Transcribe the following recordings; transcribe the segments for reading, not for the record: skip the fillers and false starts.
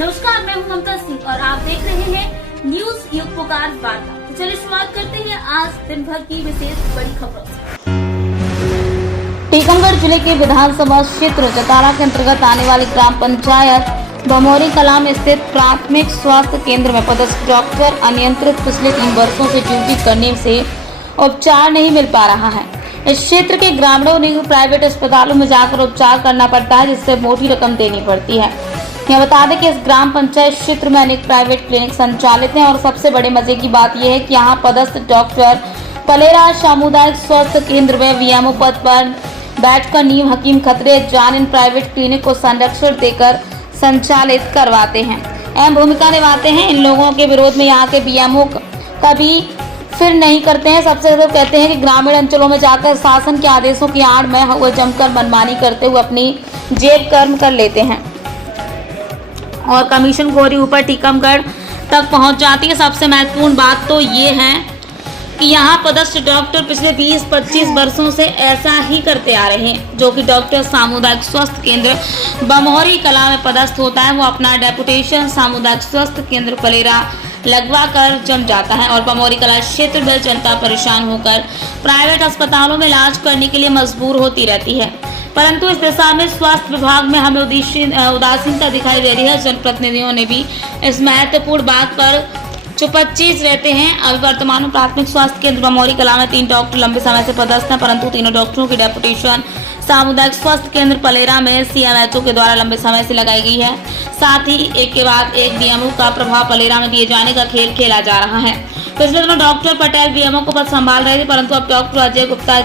नमस्कार, मैं हूं ममता सिंह और आप देख रहे हैं न्यूज युग पुकार वार्ता। तो चलिए शुरुआत करते हैं आज दिन भर की विशेष बड़ी खबरों से। टीकमगढ़ जिले के विधानसभा क्षेत्र जतारा के अंतर्गत आने वाली ग्राम पंचायत बमोरी कला में स्थित प्राथमिक स्वास्थ्य केंद्र में पदस्थ डॉक्टर अनियंत्रित पिछले 3 वर्षों से ड्यूटी करने से उपचार नहीं मिल पा रहा है। इस क्षेत्र के ग्रामीणों ने प्राइवेट अस्पतालों में जाकर उपचार करना पड़ता है, जिससे मोटी रकम देनी पड़ती है। यह बता दें कि इस ग्राम पंचायत क्षेत्र में अनेक प्राइवेट क्लिनिक संचालित हैं और सबसे बड़े मजे की बात यह है कि यहाँ पदस्थ डॉक्टर पलेरा सामुदायिक स्वास्थ्य केंद्र में वीएमओ पद पर बैठकर नीम हकीम खतरे जान इन प्राइवेट क्लिनिक को संरक्षण देकर संचालित करवाते हैं, अहम भूमिका निभाते हैं। इन लोगों के विरोध में यहाँ के वीएमओ कभी फिर नहीं करते हैं। सबसे ज्यादा कहते हैं कि ग्रामीण अंचलों में जाकर शासन के आदेशों की आड़ में वो जमकर मनमानी करते हुए अपनी जेब गर्म कर लेते हैं और कमीशन खोरी ऊपर टीकमगढ़ तक पहुंच जाती है। सबसे महत्वपूर्ण बात तो ये है कि यहाँ पदस्थ डॉक्टर पिछले 20-25 वर्षों से ऐसा ही करते आ रहे हैं। जो कि डॉक्टर सामुदायिक स्वास्थ्य केंद्र बमोरी कला में पदस्थ होता है, वो अपना डेपुटेशन सामुदायिक स्वास्थ्य केंद्र पलेरा लगवा कर जम जाता है और बमोरी कला क्षेत्र में जनता परेशान होकर प्राइवेट अस्पतालों में इलाज करने के लिए मजबूर होती रहती है। परंतु इस दिशा में स्वास्थ्य विभाग में हमें उदासीनता दिखाई दे रही है। जनप्रतिनिधियों ने भी इस महत्वपूर्ण बात पर चुपचाप रहते हैं। अभी वर्तमान में प्राथमिक स्वास्थ्य केंद्र बमोरी कला में 3 डॉक्टर लंबे समय से पदस्थ हैं, परंतु तीनों डॉक्टरों की डेपुटेशन सामुदायिक स्वास्थ्य केंद्र पलेरा में सीएमएचओ के द्वारा लंबे समय से लगाई गई है। साथ ही एक के बाद एक वीएमओ का प्रभाव पलेरा में दिए जाने का खेल खेला जा रहा है। पिछले दिनों डॉक्टर पटेल वीएमओ को पद संभाल रहे थे, परंतु अब डॉक्टर अजय गुप्ता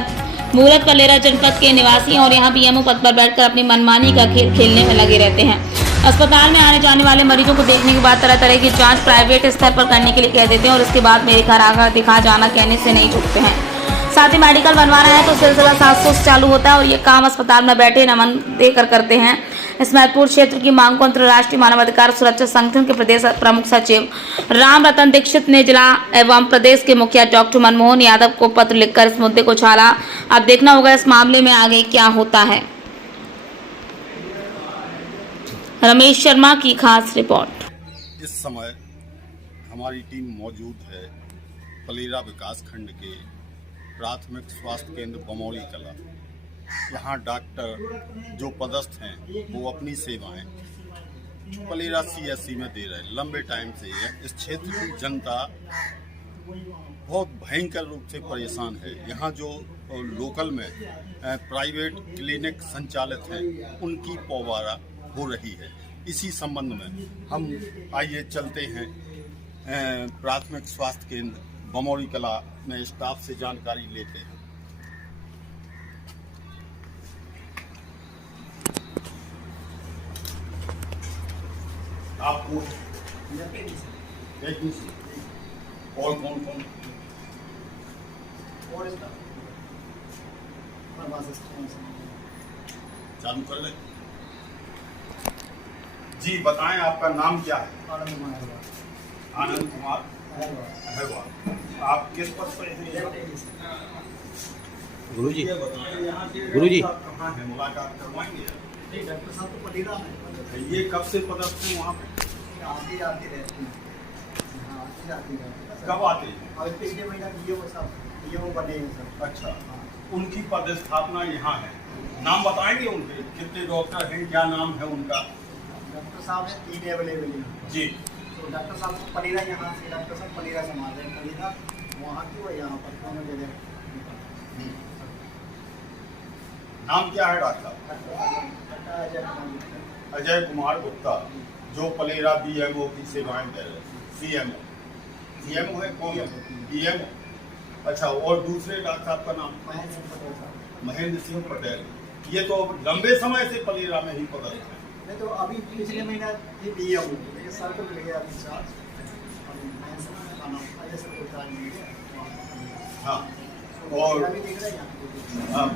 मूलत पलेरा जनपद के निवासी और यहाँ वीएमओ पद पर बैठकर अपनी मनमानी का खेल खेलने में लगे रहते हैं। अस्पताल में आने जाने वाले मरीजों को देखने के बाद तरह तरह की जांच प्राइवेट स्तर पर करने के लिए कह देते हैं और उसके बाद मेरे घर आकर दिखा जाना कहने से नहीं चूकते हैं। साथ ही मेडिकल बनवाना है तो सिलसिला 700 से चालू होता है और ये काम अस्पताल में बैठे नमन देकर करते हैं। इस महत्वपूर्ण क्षेत्र की मांग को अंतर्राष्ट्रीय मानवाधिकार सुरक्षा संगठन के प्रदेश प्रमुख सचिव राम रतन दीक्षित ने जिला एवं प्रदेश के मुखिया डॉक्टर मनमोहन यादव को पत्र लिखकर इस मुद्दे को छाला। अब देखना होगा इस मामले में आगे क्या होता है। रमेश शर्मा की खास रिपोर्ट। इस समय हमारी टीम मौजूद है पलेरा विकास खंड के प्राथमिक स्वास्थ्य केंद्र बमोरी कला। यहाँ डॉक्टर जो पदस्थ हैं वो अपनी सेवाएं पलेरा सीएससी में दे रहे हैं। लंबे टाइम से इस क्षेत्र की जनता बहुत भयंकर रूप से परेशान है। यहाँ जो लोकल में प्राइवेट क्लिनिक संचालित हैं उनकी पौवारा हो रही है। इसी संबंध में हम आइए चलते हैं प्राथमिक स्वास्थ्य केंद्र बमोरी कला में स्टाफ से जानकारी लेते हैं। आपको और कौन चालू कर ले जी। बताएं आपका नाम क्या है? आनंद कुमार अहरवाल। आप किस पद पर हैं? गुरुजी कहाँ है? मुलाकात करवाएंगे? डॉक्टर साहब तो पलेरा में। ये कब से पदस्थ हैं वहाँ पे? आती रहती हैं। कब आते हैं? और पिछले महीना ये बने हैं सर। अच्छा, उनकी पदस्थापना यहाँ है। नाम बताएंगे उनके? कितने डॉक्टर हैं, क्या नाम है उनका? डॉक्टर साहब हैं 3 अवेलेबल हैं जी। तो डॉक्टर साहब को पलेरा यहाँ से डॉक्टर साहब पलेरा संभाल रहे हैं। पलेरा वहाँ की वो यहाँ पर दोनों जगह। नाम क्या है डॉक्टर? अजय कुमार गुप्ता, जो पलेरा बीएमओ की सेवाएं दे रहे हैं। सीएमओ है कौन? बीएमओ। अच्छा, और दूसरे डॉक्टर साहब का नाम? महेंद्र सिंह पटेल। ये तो लंबे समय से पलेरा में ही पदस्थ है। नहीं तो अभी पिछले महीना ये बीएमओ ये सर को मिल गया डिस्चार्ज। हाँ, और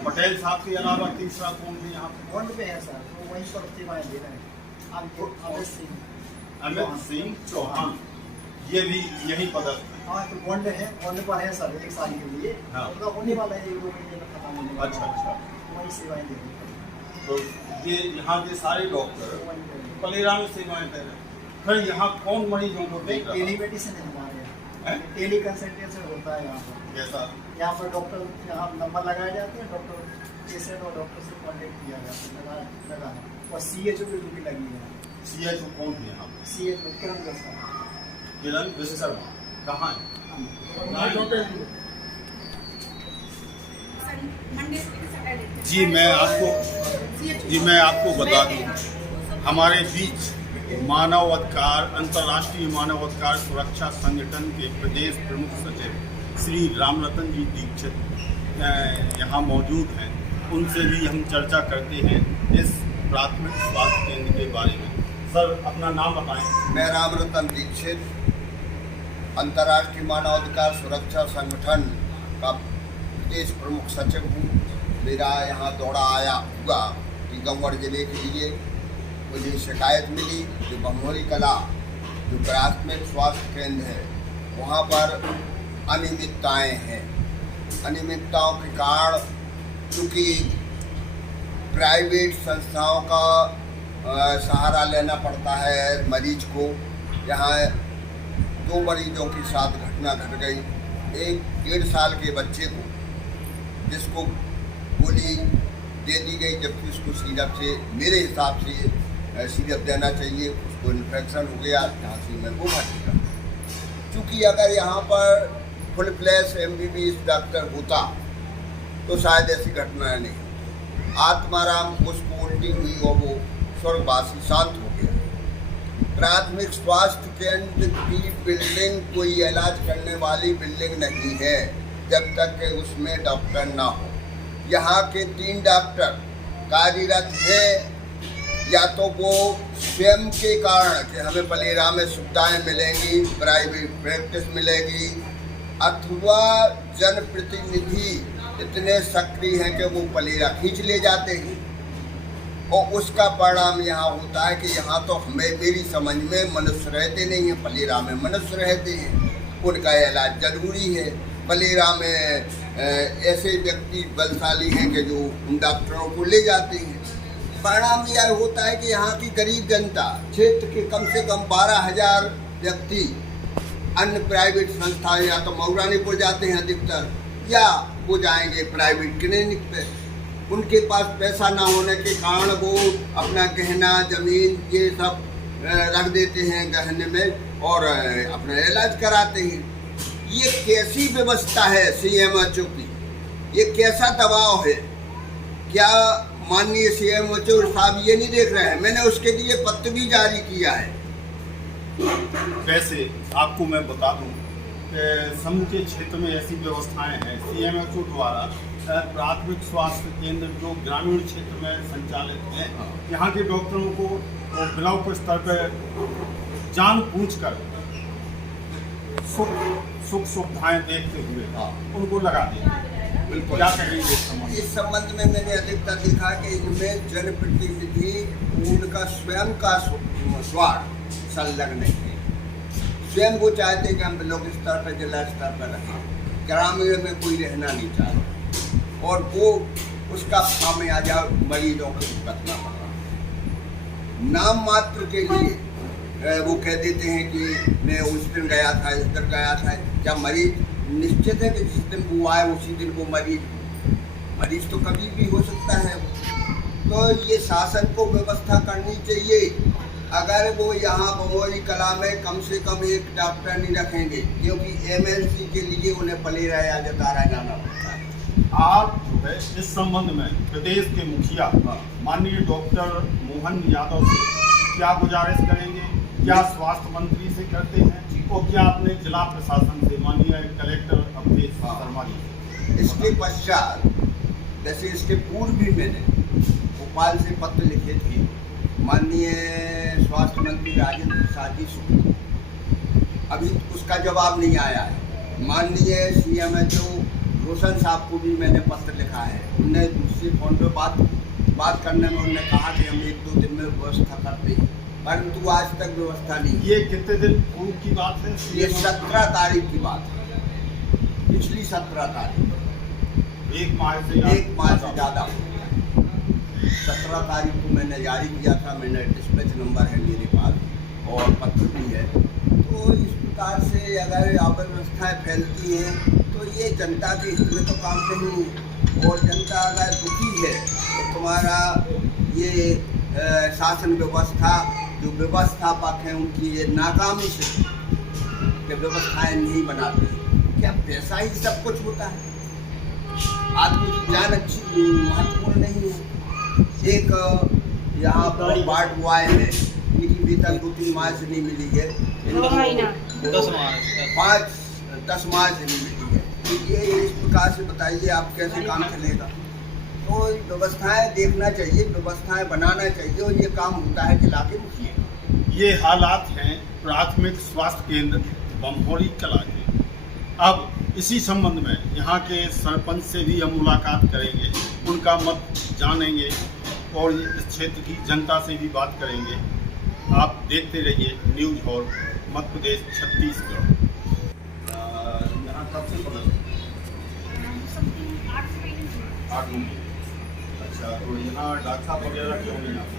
पटेल साहब के अलावा तीसरा कौन है यहाँ पे? बॉन्ड पे है सर, वो वहीं पर सेवाएं दे रहे हैं। अमित सिंह चौहान, ये भी यही पदस्थ है। हाँ तो बॉन्ड है, बॉन्ड पर है सर 1 साल के लिए। हाँ। तो होने वाला है 1-2 महीने में खत्म होने वाला है। अच्छा, वही सेवाएं दे रहे हैं। तो ये यहाँ के सारे डॉक्टर पलेरा में सेवाएं दे रहे हैं। फिर यहाँ कौन मरीजों को देख रहा है? टेलीमेडिसिन है हमारे यहाँ, हैं? टेली कंसल्टेशन होता है यहाँ पर। जैसा यहाँ पर डॉक्टर, यहाँ नंबर लगाए जाते हैं, डॉक्टर पेशेंट और डॉक्टर से कॉन्टेक्ट किया जाता है, लगा और CHO की ड्यूटी लगी है। CHO कौन है यहाँ पे? CHO किरण दस्ता। किरण विश्वकर्मा कहाँ है? जी मैं आपको बता दूं, हमारे बीच मानव अधिकार, अंतर्राष्ट्रीय मानव अधिकार सुरक्षा संगठन के प्रदेश प्रमुख सचिव श्री रामरतन जी दीक्षित यहाँ मौजूद हैं। उनसे भी हम चर्चा करते हैं इस प्राथमिक स्वास्थ्य केंद्र के बारे में। सर, अपना नाम बताएं। मैं रामरतन दीक्षित, अंतर्राष्ट्रीय मानवाधिकार सुरक्षा संगठन का प्रदेश प्रमुख सचिव हूँ। मेरा यहाँ दौरा आया हुआ टीकमगढ़ जिले के लिए। मुझे शिकायत मिली कि बमोरी कला जो प्राथमिक स्वास्थ्य केंद्र है वहाँ पर अनियमितताएँ हैं। अनियमितताओं के कारण चूँकि प्राइवेट संस्थाओं का सहारा लेना पड़ता है मरीज को, यहाँ 2 मरीजों के साथ घटना घट गई। एक 1.5 साल के बच्चे को जिसको गोली दे दी गई, जबकि उसको सिरप से, मेरे हिसाब से सिरप देना चाहिए, उसको इन्फेक्शन हो गया, झांसी में वो भर्ती कर। चूँकि अगर यहाँ पर फुल फ्लैश MBBS डॉक्टर होता तो शायद ऐसी घटनाएं नहीं। आत्माराम उसको उल्टी हुई और वो स्वर्गवासी शांत हो गया। प्राथमिक स्वास्थ्य केंद्र की बिल्डिंग कोई इलाज करने वाली बिल्डिंग नहीं है जब तक कि उसमें डॉक्टर ना हो। यहाँ के 3 डॉक्टर कार्यरत हैं, या तो वो स्वयं के कारण कि हमें पलेरा में सुविधाएं मिलेंगी, प्राइवेट प्रैक्टिस मिलेगी, अथवा जनप्रतिनिधि इतने सक्रिय हैं कि वो पलेरा खींच ले जाते हैं। और उसका परिणाम यहाँ होता है कि यहाँ तो मेरी समझ में मनुष्य रहते नहीं हैं, पलेरा में मनुष्य रहते हैं, उनका इलाज जरूरी है। पलेरा में ऐसे व्यक्ति बलशाली हैं कि जो उन डॉक्टरों को ले जाते हैं। परिणाम यह होता है कि यहाँ की गरीब जनता, क्षेत्र के कम से कम 12,000 व्यक्ति अन्य प्राइवेट संस्थाएं या तो मऊरानीपुर जाते हैं अधिकतर, या वो जाएंगे प्राइवेट क्लिनिक पे। उनके पास पैसा ना होने के कारण वो अपना गहना जमीन ये सब रख देते हैं गहने में और अपना इलाज कराते हैं। ये कैसी व्यवस्था है CMHO की? ये कैसा दबाव है? क्या माननीय CMHO साहब ये नहीं देख रहे हैं? मैंने उसके लिए पत्र भी जारी किया है। वैसे आपको मैं बता दूं कि समूचे क्षेत्र में ऐसी व्यवस्थाएं हैं CMHO द्वारा। प्राथमिक स्वास्थ्य केंद्र जो ग्रामीण क्षेत्र में संचालित हैं, यहाँ के डॉक्टरों को ब्लॉक स्तर पर जानबूझकर सुख सुविधाएं देखते हुए उनको लगा देंगे। बिल्कुल। क्या कहेंगे इस संबंध में मैंने अधिकतर देखा कि इनमें जनप्रतिनिधि उनका स्वयं का स्वार्थ संलग्न है। स्वयं वो चाहते कि हम ब्लॉक स्तर पर, जिला स्तर पर रहें, ग्रामीण में कोई रहना नहीं चाहता, और वो उसका खामियाजा मरीजों को भुगतना पड़ रहा। नाम मात्र के लिए वो कह देते हैं कि मैं उस दिन गया था, इस दिन गया था। क्या मरीज निश्चित है कि जिस दिन वो आए उसी दिन वो मरीज तो कभी भी हो सकता है। तो ये शासन को व्यवस्था करनी चाहिए। अगर वो यहाँ बमोरी कला में कम से कम 1 डॉक्टर नहीं रखेंगे, क्योंकि MNC के लिए उन्हें पलेरा या जतारा जाना पड़ता है। आप जो है इस संबंध में प्रदेश के मुखिया माननीय डॉक्टर मोहन यादव से क्या गुजारिश करेंगे? क्या स्वास्थ्य मंत्री से करते हैं और क्या अपने जिला प्रशासन से माननीय कलेक्टर अवधेश शर्मा जी? इसके पश्चात, जैसे इसके पूर्व भी मैंने भोपाल से पत्र लिखे थे माननीय स्वास्थ्य मंत्री राजेंद्र प्रसाद जी शुक्ल, अभी उसका जवाब नहीं आया है। माननीय CMHO रोशन साहब को भी मैंने पत्र लिखा है। उनने दूसरे फोन पे बात करने में उन्होंने कहा कि हम 1-2 दिन में व्यवस्था करते हैं, परंतु आज तक व्यवस्था नहीं। ये कितने दिन पूर्व की बात है? ये 17 तारीख की बात है, पिछली 17 तारीख। 1 माह से ज़्यादा 17 तारीख को मैंने जारी किया था। मैंने डिस्पैच नंबर है मेरे पास, और पत्र भी है। तो इस प्रकार से अगर अव्यवस्थाएँ फैलती हैं तो ये जनता के हित में तो काम नहीं है, और जनता अगर दुखी है तो तुम्हारा ये शासन व्यवस्था जो व्यवस्थापक हैं उनकी ये नाकामी से व्यवस्थाएं नहीं बनाते। क्या पैसा ही सब कुछ होता है? आदमी की जान अच्छी महत्वपूर्ण नहीं है। एक यहाँ पर वार्ड बॉय है, इनकी वेतन 2-3 माह से नहीं मिली है, 10 माह से नहीं मिली है। तो ये इस प्रकार से बताइए आप कैसे काम चलेगा? तो व्यवस्थाएं देखना चाहिए, व्यवस्थाएं बनाना चाहिए, और ये काम होता है जिला के मुखिया। ये हालात हैं प्राथमिक स्वास्थ्य केंद्र बमहोरी कला के। अब इसी संबंध में यहाँ के सरपंच से भी हम मुलाकात करेंगे, उनका मत जानेंगे और इस क्षेत्र की जनता से भी बात करेंगे। आप देखते रहिए न्यूज़ और मध्य प्रदेश छत्तीसगढ़। यहाँ कब से पड़ा? 8 महीने। अच्छा, तो यहाँ डॉक्टर साहब वगैरह क्यों नहीं आते?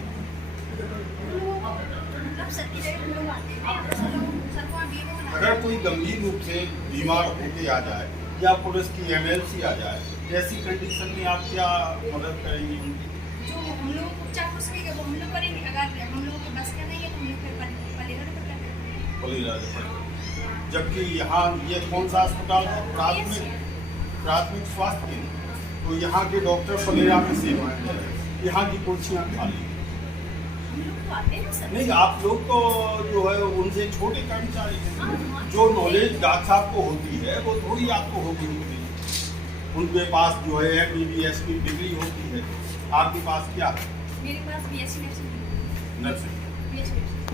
अगर कोई गंभीर रूप से बीमार होके आ जाए या पुलिस की एमएलसी आ जाए, ऐसी कंडीशन में आप क्या मदद करेंगे उनकी? जो हम लोग उपचार हो सकेगा वो हम लोग करेंगे। अगर हम लोगों के बस का नहीं है तो हम लोग फिर पलेरा पलेरा। जबकि यहाँ ये कौन सा अस्पताल है? प्राथमिक स्वास्थ्य केंद्र। तो यहाँ के डॉक्टर पलेरा में सेवाएं दे रहे हैं, यहाँ की कुर्सियाँ खाली। नहीं, आप लोग तो जो है उनसे छोटे कर्मचारी हैं। जो नॉलेज डॉक्टर साहब को होती है वो थोड़ी आपको होगी। उनके पास जो है MBBS की डिग्री होती है, आपके पास क्या है? मेरे पास BSc नर्सिंग।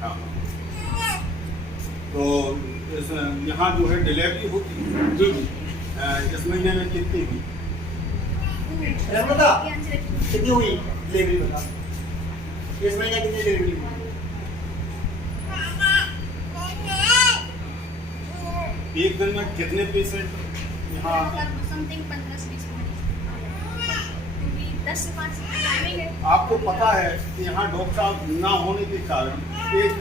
हाँ, तो यहाँ जो है डिलीवरी होती है जी। इस महीने में कितनी हुई? कितनी हुई डिलीवरी बता? इस महीने कितनी डिलीवरी हुई? एक दिन में कितने पेशेंट यहाँ? समथिंग 15 से 20 10 से 5 है। आपको पता है कि यहाँ डॉक्टर साहब ना होने के कारण एक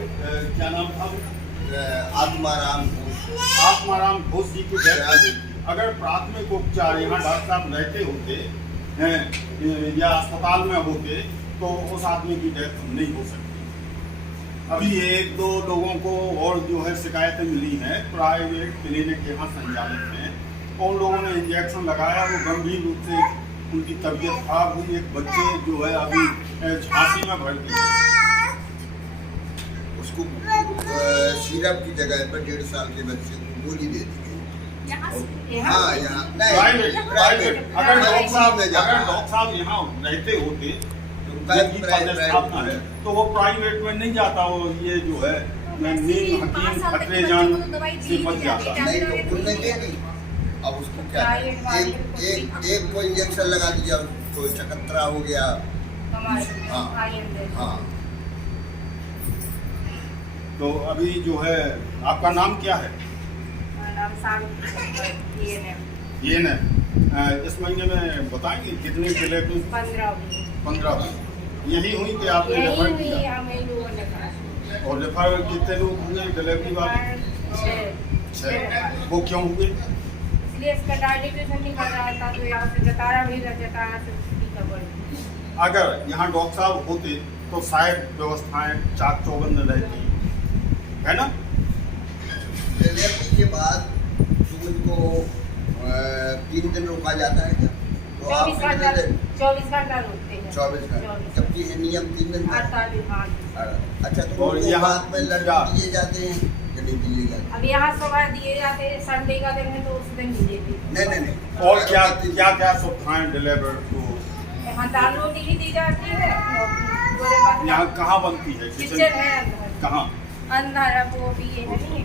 क्या नाम था? आत्माराम घोष जी की डेथ हो गई थी। अगर प्राथमिक उपचार यहाँ डॉक्टर साहब रहते होते हैं या अस्पताल में होते तो उस आदमी की डेथ नहीं हो सकती। अभी 1-2 लोगों को और जो है शिकायतें मिली हैं, प्राइवेट क्लिनिक यहाँ संचालित हैं, उन लोगों ने इंजेक्शन लगाया, वो गंभीर रूप से उनकी तबीयत खराब हुई। एक बच्चे जो है अभी झांसी में भर्ती है, उसको सिरप की जगह पर 1.5 साल के बच्चे को गोली दे दी गई। हाँ, यहाँ प्राइवेट। अगर डॉक्टर साहब यहाँ रहते होते स्थापना है तो वो प्राइवेट में नहीं जाता। वो ये जो है नीम हकीम खतरे जान से बच जाता। नहीं तो उनने दे दी। अब उसको क्या एक को इंजेक्शन लगा दिया, उसको चकत्रा हो गया। हाँ। तो अभी जो है आपका नाम क्या है? ये न इस महीने में बताएंगे कितनी डिलीवरी? 15 यही हुई कि आपने रेफर किया? और रेफर कितने लोग हुए डिलीवरी वाले? 6। वो क्यों हुए? इसलिए इसका डायलिटेशन नहीं कर रहा था, तो यहाँ से जतारा भी जतारा से अगर यहाँ डॉक्टर साहब होते तो शायद व्यवस्थाएं चाक चौबंद रहती, है ना? डिलीवरी के बाद को 3 दिन रोका जाता है क्या? तो 24 घंटा रोकते हैं। 24 घंटा, जबकि नियम 3 दिन का। अच्छा, तो और यहाँ यहाँ में लड़के दिए जाते हैं कि नहीं दिए जाते? अब यहाँ सुबह दिए जाते हैं, संडे का दिन है तो उस दिन नहीं देते। नहीं। और क्या सुविधाएं डिलीवर को? यहाँ दाल रोटी भी दी जाती है। यहाँ कहाँ बनती है? किचन है अंदर। कहाँ? अंदर वो भी है नहीं है।